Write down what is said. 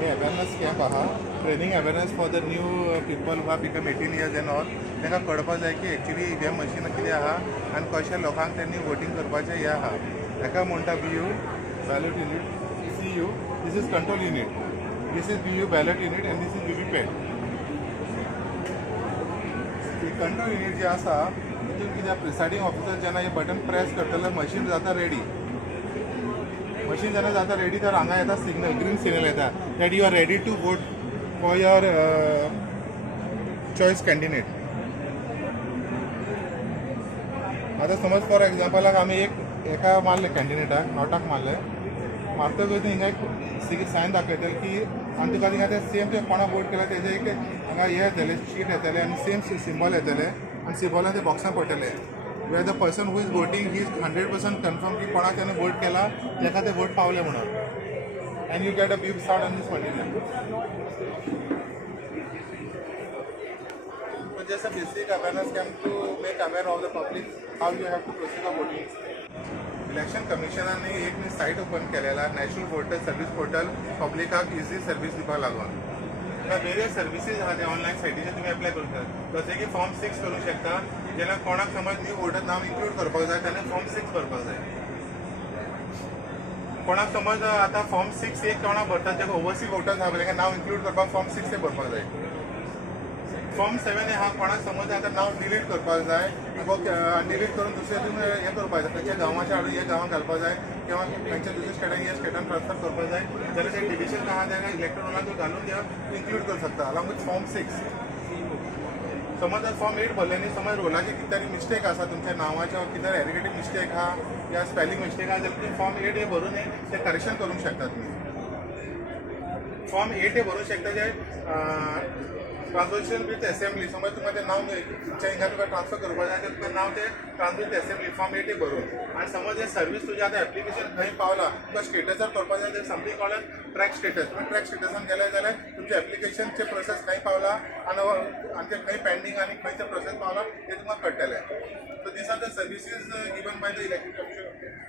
हे awareness camp आहा training awareness for the new people who have become 18 years end all तांकां कळपाक जाय की एक्चुअली ईव्हीएम मशीन कितें आहा आनी कशें लोकांक त्यांनी वोटींग करपाचें हें आहा हाका म्हणटा BU ballot unit CU this is control unit this is BU ballot unit and this is VVPAT control unit जे आसा तितून कितें प्रिसायडींग ऑफिसर जेन्ना हे बटन प्रेस करतले मशीन जाता रेडी मशीन जेन्ना जाता रेडी तर हांगा येता सिग्नल ग्रीन सिग्नल येता that you are ready to vote for your choice candidate. आता समज फॉर एग्जाम्पलाक आमी एका मारले कॅन्डिडेटाक नॉटाक मारले मारतकच हिंगा एक सायन दाखयतले की आनी तुका थिंगा ते सेम ते कोणा वोट केला तेजे एक हांगा हे येतले शीट येतले आनी सेम सिंबल येतले आनी सिंबलान ते बॉक्सान पडटले where the person who is voting he is 100% confirm की कोणाक त्याने वोट केला ताका ते वोट पावले म्हणून and you get a beep start on this material. Just a basic awareness camp to make aware of the public how you have to proceed of voting. Election कमिशनाने एक साइट ओपन केलेला national voter service portal पब्लिकाक easy service दिवपाक लागून various services आहा ते online सायटीचेर तुम्ही apply करूंक शकता जशें की फॉर्म 6 करूंक शकता जेन्ना कोणाक समज न्यू वोटर नाव इन्क्लूड करपाक जाय तेन्ना फॉर्म 6 भरपाक जाय. कोणाक समज आतां फॉर्म 6 एक कोणाक भरतात जेका ओवरसी वोटर्स आहा तेका नाव इन्क्लूड करपाक फॉर्म 6 ते भरपाक जाय. फॉर्म 7 हा कोणाक समज आतां नाव डिलीट करपाक जाय डिलीट करून दुसरे हे करपाक जाय खंयच्या गांवाच्या हाडून हे गांवांत घालपाक जाय किंवा खंयच्या दुसऱ्या स्टेटान हे स्टेटान ट्रान्सफर करपाक जाय जाल्यार ते डिविजन आहा तेका इलेक्ट्रोनाक घालून ते इन्क्लूड करूंक शकता अलॉंग विथ फॉर्म 6. समज जर फॉर्म 8 भरले न्ही समज रोलाचे कितें तरी मिस्टेक आसा तुमच्या नांवाच्या कितें तरी एरिगेटीव मिस्टेक आहा या स्पेलिंग मिस्टेक आहा जाल्यार तुम्ही फॉर्म 8 हे भरून ते करेक्शन करूंक शकता तुम्ही. फॉर्म 8 हे भरूंक शकता जे ट्रान्सलेशन विथ असेंब्ली समज तुमकां तें नाव तुमच्या हिंगा तुका ट्रान्सफर करपाक जाय तर तुका नाव ते ट्रान्सफर विथ असेंब्ली फॉर्म 8 भरून आनी समज हे सर्वीस तुजें आतां एप्लिकेशन खंय पावला तुका स्टेटसार करपाक जाय तर something called track status track स्टेटसान गेले जाल्यार तुमच्या एप्लिकेशनचे प्रोसेस खंय पावला आनी ते खंय पेंडींग आनी खंय ते प्रोसेस पावला ते तुमकां कळटलें. So these are the services given by the election commission.